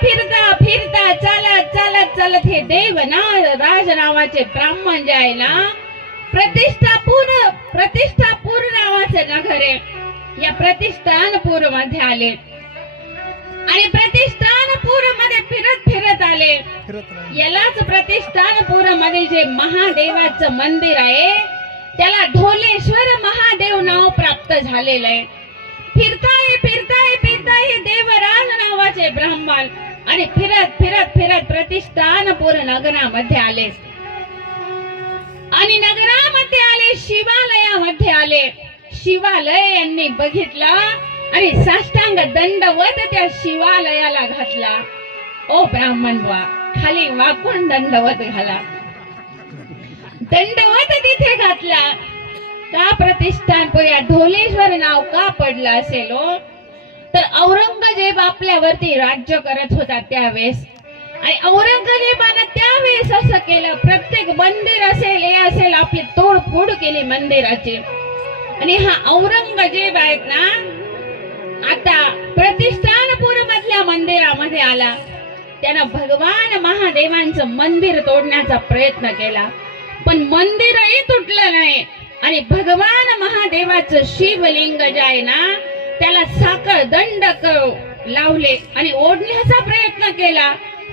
फिरता फिरता चालत चालत चालत हे राज नावाचे ब्राह्मण जे आहे ना, प्रतिष्ठापूर नावाचे नगर आहे, या प्रतिष्ठानपूर मध्ये आले आणि प्रतिष्ठानपूर मध्ये फिरत फिरत आले. यालाच प्रतिष्ठानपूर मध्ये जे महादेवाचं मंदिर आहे त्याला ढोलेश्वर महादेव नाव प्राप्त झालेलं आहे. फिरताय फिरताय फिरताय हे देवराज नावाचे ब्राह्मण आणि फिरत फिरत फिरत प्रतिष्ठानपूर नगरामध्ये आले आणि नगरामध्ये आले, शिवालयामध्ये आले. शिवालय यांनी बघितला आणि साष्टांग दंडवत त्या शिवालयाला घातला. ओ ब्राह्मण वा, खाली वाकून दंडवत घाला. दंडवत तिथे घातला. का प्रतिष्ठानपूर या ढोलेश्वर नाव का पडलं असेल हो? तर औरंगजेब आपल्यावरती राज्य करत होता त्यावेळेस, आणि औरंगजेबाने त्यावेळेस असं केलं, प्रत्येक मंदिर असेल हे असेल आपली तोडफोड केली मंदिराची. आणि हा औरंगजेब आहेत ना, आता प्रतिष्ठानपूर मधल्या मंदिरामध्ये आला. त्यानं भगवान महादेवांचं मंदिर तोडण्याचा प्रयत्न केला, पण मंदिरही तुटलं नाही. आणि भगवान महादेवाचं शिवलिंग जे आहे ना त्याला साखळ दंड लावले आणि ओढण्याचा प्रयत्न केला,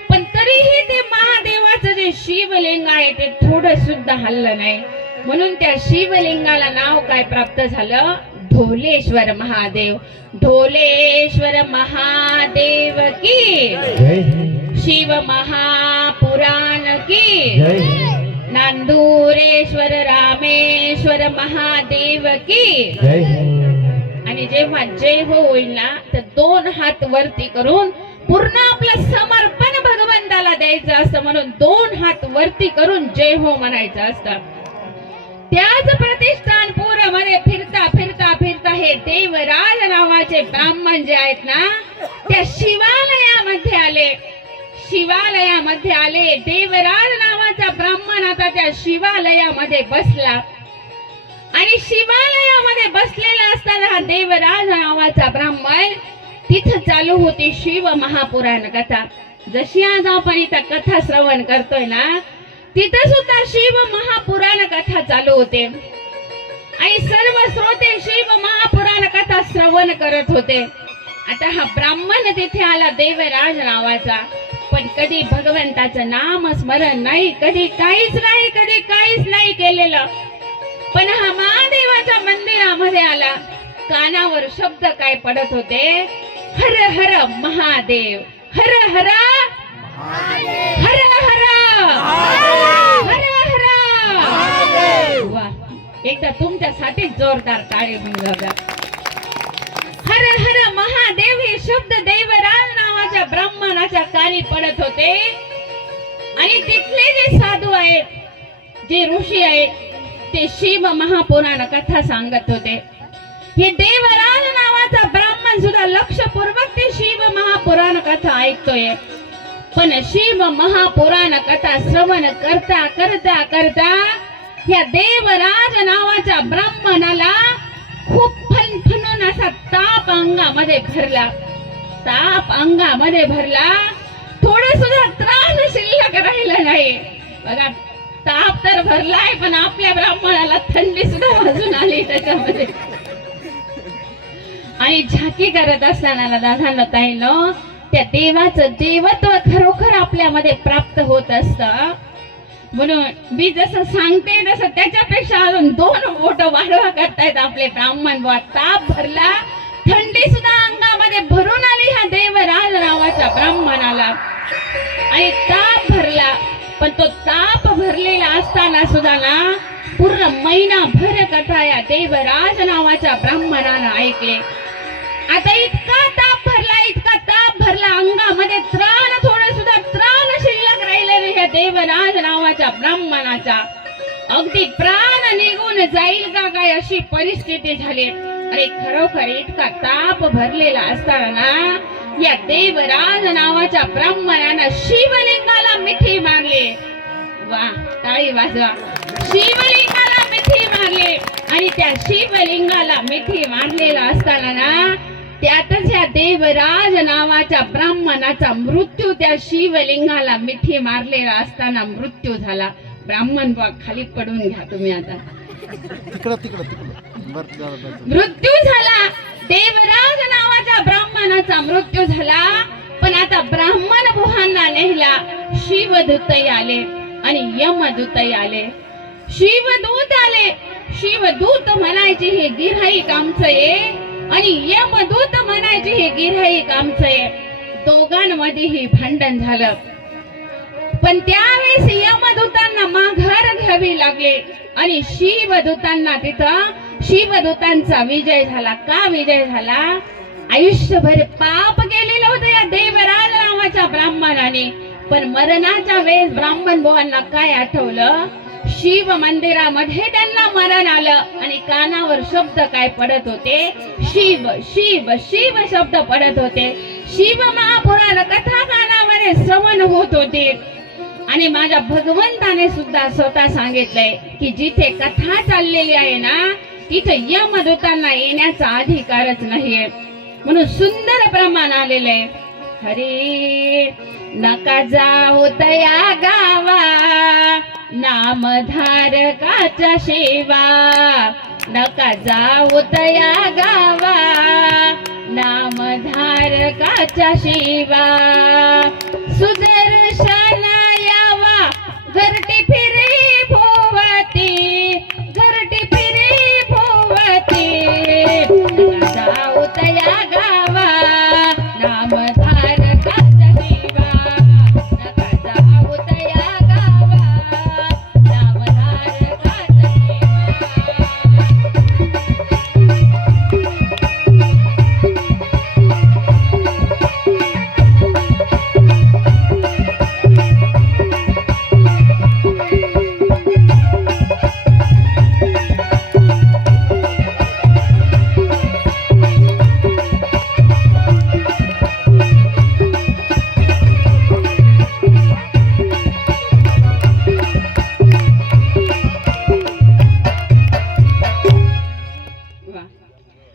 पण तरीही ते महादेवाचं जे शिवलिंग आहे ते थोडं सुद्धा हललं नाही. म्हणून त्या शिवलिंगाला नाव काय प्राप्त झालं? ढोलेश्वर महादेव. ढोलेश्वर महादेव की, शिव महापुराण की, नांदुरेश्वर रामेश्वर महादेव की. आणि जेव्हा जय हो होईल ना तर दोन हात वरती करून पूर्ण आपलं समर्पण भगवंताला द्यायचं असतं, म्हणून दोन हात वरती करून जय हो म्हणायचं असतं. त्याच प्रतिष्ठानपूर मध्ये फिरता फिरता फिरता हे देवराज नावाचे ब्राह्मण जे आहेत ना त्या शिवालयामध्ये आले. शिवालयामध्ये आले. देवराज नावाचा ब्राह्मण आता त्या शिवालयामध्ये बसला आणि शिवालयामध्ये बसलेला असताना हा देवराज नावाचा ब्राह्मण तिथं चालू होती शिव महापुराण कथा. जशी आज आपण इथं कथा श्रवण करतोय ना, तिथं सुद्धा शिव महापुराण कथा चालू होते आणि सर्व श्रोते शिव महापुराण कथा श्रवण करत होते. आता हा ब्राह्मण तिथे आला देवराज नावाचा, पण कधी भगवंताचं नाम स्मरण नाही, कधी काहीच नाही केलेलं. पण हा महादेवाच्या मंदिरामध्ये आला. कानावर शब्द काय पडत होते? हर हर महादेव, हर हर हर हर हर हर. वा, एकदा तुमच्यासाठी जोरदार टाळी बघा. हर हर महादेव हे शब्द देवराज नावाच्या ब्राह्मणाच्या कानी पडत होते आणि तिथले जे साधू आहेत, जे ऋषी आहेत, ते शिव महापुराण कथा सांगत होते. हे देवराज नावाचा ब्राह्मण सुद्धा लक्षपूर्वक ते शिव महापुराण कथा ऐकतोय. पण शिव महापुराण कथा श्रवण करता करता करता या देवराज नावाच्या ब्राह्मणाला खूप फणफणून असा ताप अंगामध्ये भरला. ताप अंगामध्ये भरला, थोडं सुद्धा त्राण शिल्लक राहिला नाही. बघा, ताप तर भरलाय पण आपल्या ब्राह्मणाला थंडी सुद्धा वाजून आली त्याच्यामध्ये. आणि झाकी करत असताना दादांना ताईनं त्या देवाचं देवत्व खरोखर आपल्यामध्ये प्राप्त होत असतं. म्हणून मी जसं सांगते तसं त्याच्यापेक्षा अजून 2 बोट वाढवा करतायत आपले ब्राह्मण. बुवा, ताप भरला, थंडी सुद्धा अंगामध्ये भरून आली ह्या देवराज नावाच्या ब्राह्मणाला. आणि ताप भरला, पण तो ताप भरलेला असताना सुद्धा ना पूर्ण महिनाभर कथा या देवराज नावाच्या ब्राह्मणानं ऐकले. आता इतका ताप भरला अंगामध्ये त्राण थोडं सुद्धा त्राण शिल्लक राहिलं नाही ह्या देवराज नावाच्या ब्राह्मणाचा. अगदी प्राण निघून जाईल का काय अशी परिस्थिती झाली. अरे खरोखर इतका ताप भरलेला असताना ना या देवराज नावाच्या ब्राह्मणानं शिवलिंगाला मिठी मारली. वा, टाळी वाजवा. शिवलिंगाला मिठी मारली आणि त्या शिवलिंगाला मिठी मारलेला असताना ना त्यातच ह्या देवराज नावाच्या ब्राह्मणाचा मृत्यू त्या शिवलिंगाला मिठी मारलेला असताना मृत्यू झाला. ब्राह्मण खाली पडून घ्या तुम्ही आता. मृत्यू झाला, देवराज नावाच्या ब्राह्मणाचा मृत्यू झाला. पण आता ब्राह्मण बुहांना नेहला शिवदूतही आले आणि यमदूतही आले. शिवदूत आले, शिवदूत म्हणायचे हे गिऱ्हाईक आमचं आहे आणि यमदूत म्हणायचे हे गिऱ्हाईक आमचं आहे. दोघांमध्येही भांडण झालं. पण त्यावेळेस यमदूतांना माघार घ्यावी लागले आणि शिवदूतांना तिथं शिवदूतांचा विजय झाला. का विजय झाला? आयुष्यभर पाप केलेलं होतं या देवराज नावाच्या ब्राह्मणाने. पण मरणाच्या वेळेस ब्राह्मण बुवांना काय आठवलं? शिव मंदिरामध्ये त्यांना मरण आलं आणि कानावर शब्द काय पडत होते? शिव शिव शिव शब्द पडत होते. शिव महापुराण कथा कानावर श्रवण होत होते. आणि माझ्या भगवंताने सुद्धा स्वतः सांगितलंय की जिथे कथा चाललेली आहे ना तिथे यमदूतांना येण्याचा अधिकारच नाहीये. म्हणून सुंदर प्रमाण आलेलं आहे. हरी नका जाऊ तया गावा नामधारकाच्या सेवा. नका जाऊ तया गावा नामधारकाच्या सेवा. सुदर्शन यावा घरटी फिरे भोवती, घरटी फिरे भोवती. नका जाऊ तया गावा नामधारकाच्या सेवा. नका जाऊ तया गावा नामधारकाच्या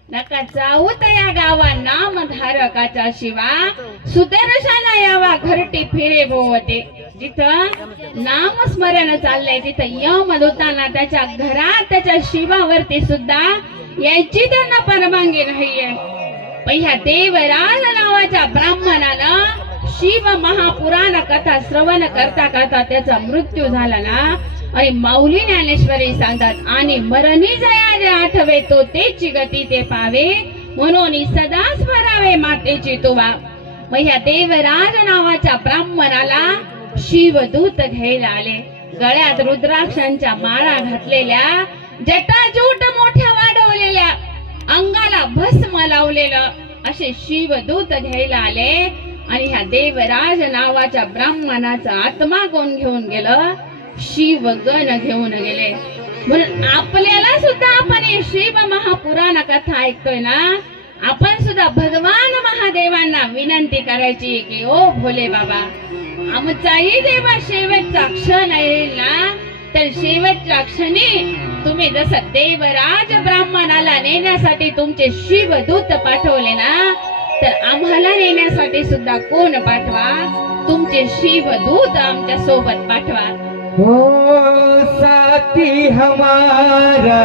नका जाऊ तया गावा नामधारकाच्या शिवा. सुदर्शन यावा घरटी फिरे भोवते. जिथं नामस्मरण चाललंय तिथं यमदूतांना त्याच्या घरात त्याच्या शिवावरती सुद्धा यायची त्यांना परवानगी नाहीये. पण ह्या देवराज नावाच्या ब्राह्मणानं शिव महापुराण कथा श्रवण करता करता त्याचा मृत्यू झाला ना. आणि माऊली ज्ञानेश्वरी सांगतात आणि मरणी जया जे आठवे तो तेची गती ते पावे म्हणून सदा स्मरावे मातेची तुवा. मग ह्या देवराज नावाच्या ब्राह्मणाला शिवदूत घ्यायला आले. गळ्यात रुद्राक्षांच्या माळा घातलेल्या, जटाजूट मोठ्या वाढवलेल्या, अंगाला भस्म लावलेलं असे शिवदूत घ्यायला आले. आणि ह्या देवराज नावाच्या ब्राह्मणाचा आत्मा कोण घेऊन गेलं? शिवगण घेऊन गेले. म्हणून आपल्याला सुद्धा आपण शिव महापुराण कथा ऐकतोय ना, आपण सुद्धा भगवान महादेवांना विनंती करायची की ओ भोले बाबा, आमचाही जेव्हा शेवटचा क्षण येईल ना तर शेवटच्या क्षणी तुम्ही जसं देवराज ब्राह्मणाला नेण्यासाठी तुमचे शिवदूत पाठवले ना, तर आम्हाला नेण्यासाठी सुद्धा कोण पाठवा? तुमचे शिवदूत आमच्या सोबत पाठवा. हो साथी हमारा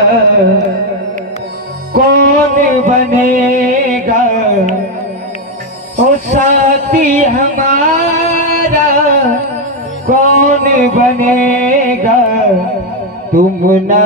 कौन बनेगा, ओ साथी हमारा कौन बनेगा, तुम न